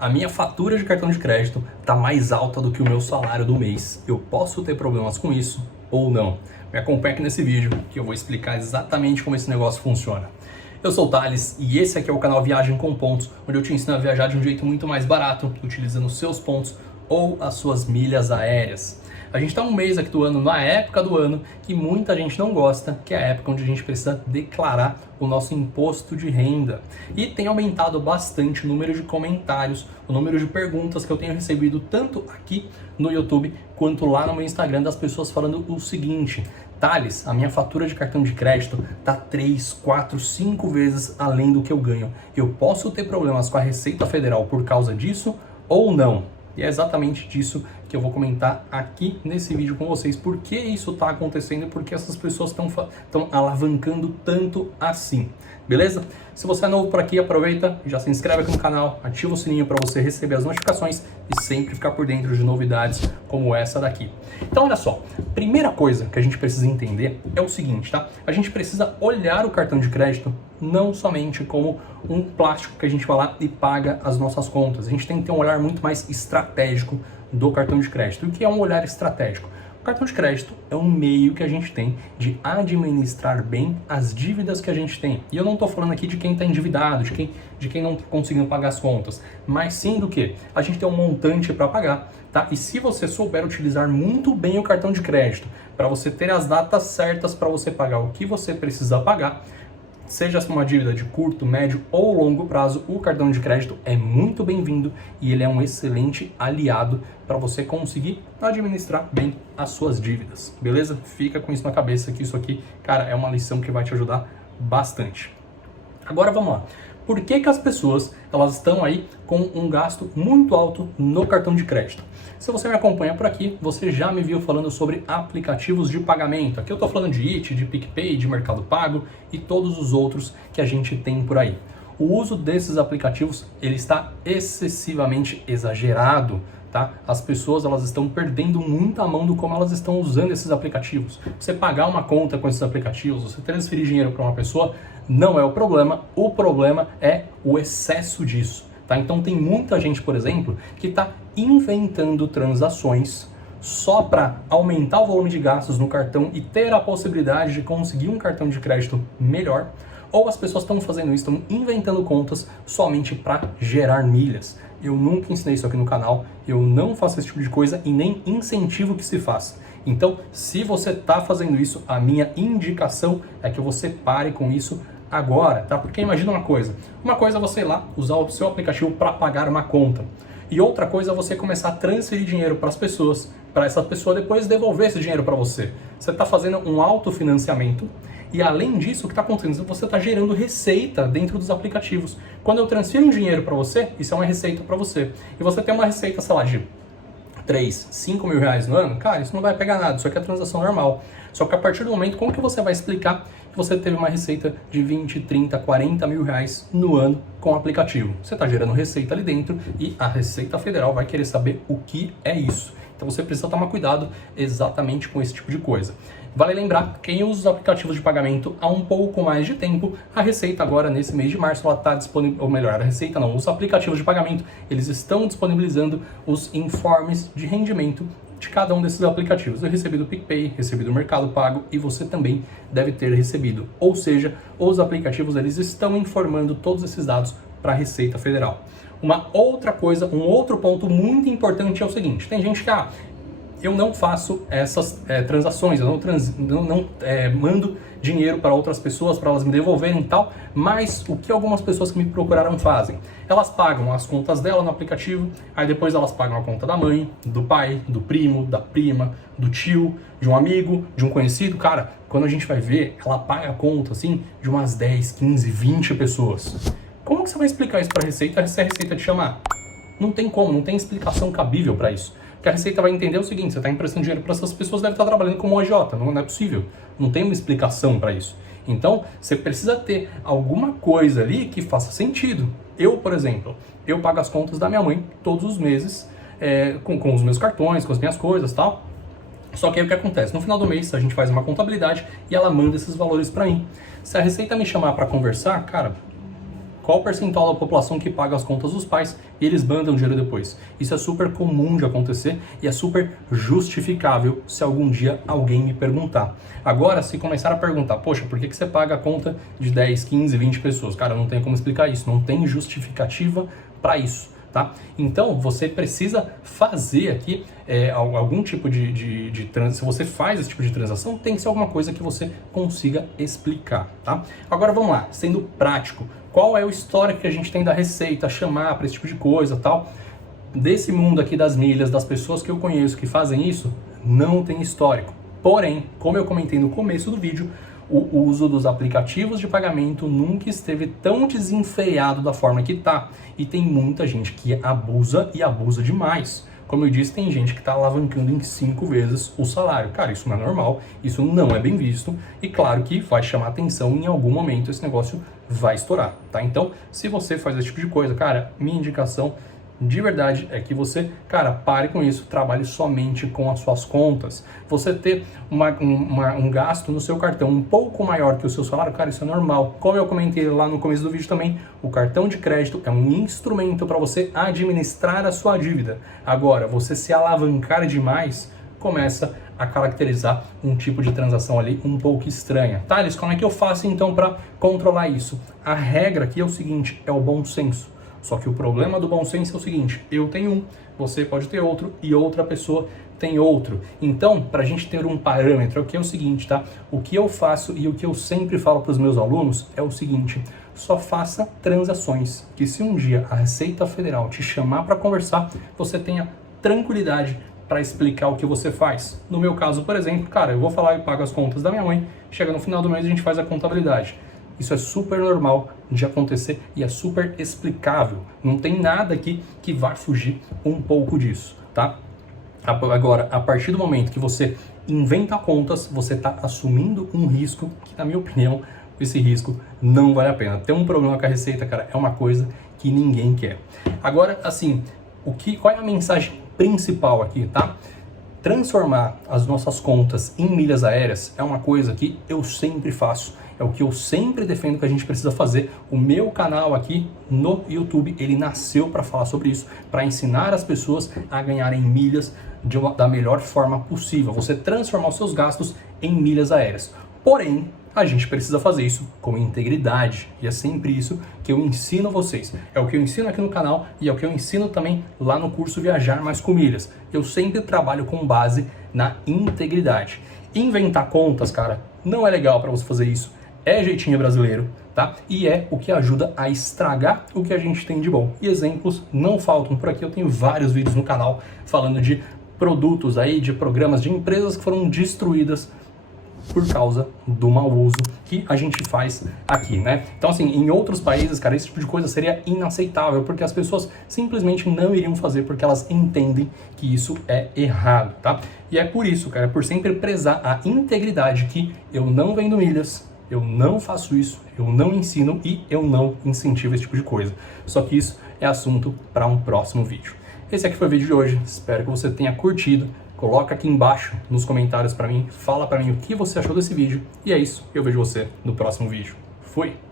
A minha fatura de cartão de crédito está mais alta do que o meu salário do mês. Eu posso ter problemas com isso ou não? Me acompanhe aqui nesse vídeo que eu vou explicar exatamente como esse negócio funciona. Eu sou o Thales e esse aqui é o canal Viagem com Pontos, onde eu te ensino a viajar de um jeito muito mais barato, utilizando os seus pontos ou as suas milhas aéreas. A gente está um mês aqui do ano, na época do ano, que muita gente não gosta, que é a época onde a gente precisa declarar o nosso imposto de renda. E tem aumentado bastante o número de comentários, o número de perguntas que eu tenho recebido tanto aqui no YouTube quanto lá no meu Instagram das pessoas falando o seguinte: Thales, a minha fatura de cartão de crédito tá 3, 4, 5 vezes além do que eu ganho. Eu posso ter problemas com a Receita Federal por causa disso ou não? E é exatamente disso que eu vou comentar aqui nesse vídeo com vocês. Por que isso está acontecendo e por que essas pessoas estão alavancando tanto assim, beleza? Se você é novo por aqui, aproveita, já se inscreve aqui no canal, ativa o sininho para você receber as notificações e sempre ficar por dentro de novidades como essa daqui. Então olha só, primeira coisa que a gente precisa entender é o seguinte, tá? A gente precisa olhar o cartão de crédito não somente como um plástico que a gente vai lá e paga as nossas contas. A gente tem que ter um olhar muito mais estratégico do cartão de crédito. O que é um olhar estratégico? O cartão de crédito é um meio que a gente tem de administrar bem as dívidas que a gente tem. E eu não estou falando aqui de quem está endividado, de quem não está conseguindo pagar as contas, mas sim do que? A gente tem um montante para pagar, tá? E se você souber utilizar muito bem o cartão de crédito, para você ter as datas certas para você pagar o que você precisa pagar, seja uma dívida de curto, médio ou longo prazo, o cartão de crédito é muito bem-vindo e ele é um excelente aliado para você conseguir administrar bem as suas dívidas, beleza? Fica com isso na cabeça que isso aqui, cara, é uma lição que vai te ajudar bastante. Agora vamos lá. Por que as pessoas elas estão aí com um gasto muito alto no cartão de crédito? Se você me acompanha por aqui, você já me viu falando sobre aplicativos de pagamento. Aqui eu estou falando de IT, de PicPay, de Mercado Pago e todos os outros que a gente tem por aí. O uso desses aplicativos ele está excessivamente exagerado. Tá? As pessoas elas estão perdendo muito a mão do como elas estão usando esses aplicativos. Você pagar uma conta com esses aplicativos, você transferir dinheiro para uma pessoa, não é o problema é o excesso disso. Tá? Então tem muita gente, por exemplo, que está inventando transações só para aumentar o volume de gastos no cartão e ter a possibilidade de conseguir um cartão de crédito melhor. Ou as pessoas estão fazendo isso, estão inventando contas somente para gerar milhas. Eu nunca ensinei isso aqui no canal, eu não faço esse tipo de coisa e nem incentivo que se faça. Então, se você está fazendo isso, a minha indicação é que você pare com isso agora, tá? Porque imagina uma coisa é você ir lá usar o seu aplicativo para pagar uma conta. E outra coisa é você começar a transferir dinheiro para as pessoas, para essa pessoa depois devolver esse dinheiro para você. Você está fazendo um autofinanciamento e além disso, o que está acontecendo? Você está gerando receita dentro dos aplicativos. Quando eu transfiro um dinheiro para você, isso é uma receita para você. E você tem uma receita, sei lá, de 3, 5 mil reais no ano, cara, isso não vai pegar nada, isso aqui é transação normal. Só que a partir do momento, como que você vai explicar que você teve uma receita de 20, 30, 40 mil reais no ano com o aplicativo? Você está gerando receita ali dentro e a Receita Federal vai querer saber o que é isso. Então você precisa tomar cuidado exatamente com esse tipo de coisa. Vale lembrar, quem usa os aplicativos de pagamento há um pouco mais de tempo, a Receita agora nesse mês de março ela está disponível, ou melhor, a Receita não, os aplicativos de pagamento, eles estão disponibilizando os informes de rendimento de cada um desses aplicativos. Eu recebi do PicPay, recebi do Mercado Pago e você também deve ter recebido. Ou seja, os aplicativos eles estão informando todos esses dados para a Receita Federal. Uma outra coisa, um outro ponto muito importante é o seguinte: tem gente que, eu não faço essas transações, eu não mando dinheiro para outras pessoas para elas me devolverem e tal, mas o que algumas pessoas que me procuraram fazem? Elas pagam as contas dela no aplicativo, aí depois elas pagam a conta da mãe, do pai, do primo, da prima, do tio, de um amigo, de um conhecido. Cara, quando a gente vai ver, ela paga a conta assim de umas 10, 15, 20 pessoas. Como que você vai explicar isso para a Receita se a Receita te chamar? Não tem como, não tem explicação cabível para isso. Porque a Receita vai entender o seguinte: você está emprestando dinheiro para essas pessoas, deve estar trabalhando como OJ, não é possível. Não tem uma explicação para isso. Então, você precisa ter alguma coisa ali que faça sentido. Eu, por exemplo, eu pago as contas da minha mãe todos os meses, com os meus cartões, com as minhas coisas e tal. Só que aí o que acontece? No final do mês, a gente faz uma contabilidade e ela manda esses valores para mim. Se a Receita me chamar para conversar, cara, qual o percentual da população que paga as contas dos pais e eles mandam dinheiro depois. Isso é super comum de acontecer e é super justificável se algum dia alguém me perguntar. Agora, se começar a perguntar, poxa, por que você paga a conta de 10, 15, 20 pessoas? Cara, não tem como explicar isso, não tem justificativa para isso. Tá? Então, você precisa fazer aqui algum tipo de transação. Se você faz esse tipo de transação, tem que ser alguma coisa que você consiga explicar, tá? Agora, vamos lá, sendo prático. Qual é o histórico que a gente tem da Receita, chamar para esse tipo de coisa, tal? Desse mundo aqui das milhas, das pessoas que eu conheço que fazem isso, não tem histórico. Porém, como eu comentei no começo do vídeo, o uso dos aplicativos de pagamento nunca esteve tão desenfreado da forma que está. E tem muita gente que abusa e abusa demais. Como eu disse, tem gente que está alavancando em 5 vezes o salário. Cara, isso não é normal, isso não é bem visto. E claro que vai chamar atenção em algum momento, esse negócio vai estourar, tá? Então, se você faz esse tipo de coisa, cara, minha indicação de verdade é que você, cara, pare com isso, trabalhe somente com as suas contas. Você ter um gasto no seu cartão um pouco maior que o seu salário, cara, isso é normal. Como eu comentei lá no começo do vídeo também, o cartão de crédito é um instrumento para você administrar a sua dívida. Agora, você se alavancar demais, começa a caracterizar um tipo de transação ali um pouco estranha. Thales, como é que eu faço então para controlar isso? A regra aqui é o seguinte, é o bom senso. Só que o problema do bom senso é o seguinte, eu tenho um, você pode ter outro e outra pessoa tem outro. Então, para a gente ter um parâmetro, é o seguinte, tá? O que eu faço e o que eu sempre falo para os meus alunos é o seguinte, só faça transações que se um dia a Receita Federal te chamar para conversar, você tenha tranquilidade para explicar o que você faz. No meu caso, por exemplo, cara, eu vou falar e pago as contas da minha mãe, chega no final do mês a gente faz a contabilidade. Isso é super normal de acontecer e é super explicável. Não tem nada aqui que vai fugir um pouco disso, tá? Agora, a partir do momento que você inventa contas, você está assumindo um risco que, na minha opinião, esse risco não vale a pena. Ter um problema com a Receita, cara, é uma coisa que ninguém quer. Agora, assim, qual é a mensagem principal aqui, tá? Transformar as nossas contas em milhas aéreas é uma coisa que eu sempre faço, é o que eu sempre defendo que a gente precisa fazer. O meu canal aqui no YouTube, ele nasceu para falar sobre isso, para ensinar as pessoas a ganharem milhas da melhor forma possível. Você transformar os seus gastos em milhas aéreas. Porém, a gente precisa fazer isso com integridade. E é sempre isso que eu ensino vocês. É o que eu ensino aqui no canal e é o que eu ensino também lá no curso Viajar Mais com Milhas. Eu sempre trabalho com base na integridade. Inventar contas, cara, não é legal para você fazer isso. É jeitinho brasileiro, tá? E é o que ajuda a estragar o que a gente tem de bom. E exemplos não faltam por aqui. Eu tenho vários vídeos no canal falando de produtos aí, de programas de empresas que foram destruídas por causa do mau uso que a gente faz aqui, né? Então, assim, em outros países, cara, esse tipo de coisa seria inaceitável, porque as pessoas simplesmente não iriam fazer, porque elas entendem que isso é errado, tá? E é por isso, cara, por sempre prezar a integridade, que eu não vendo milhas, eu não faço isso, eu não ensino e eu não incentivo esse tipo de coisa. Só que isso é assunto para um próximo vídeo. Esse aqui foi o vídeo de hoje, espero que você tenha curtido. Coloca aqui embaixo nos comentários para mim, fala para mim o que você achou desse vídeo. E é isso, eu vejo você no próximo vídeo. Fui!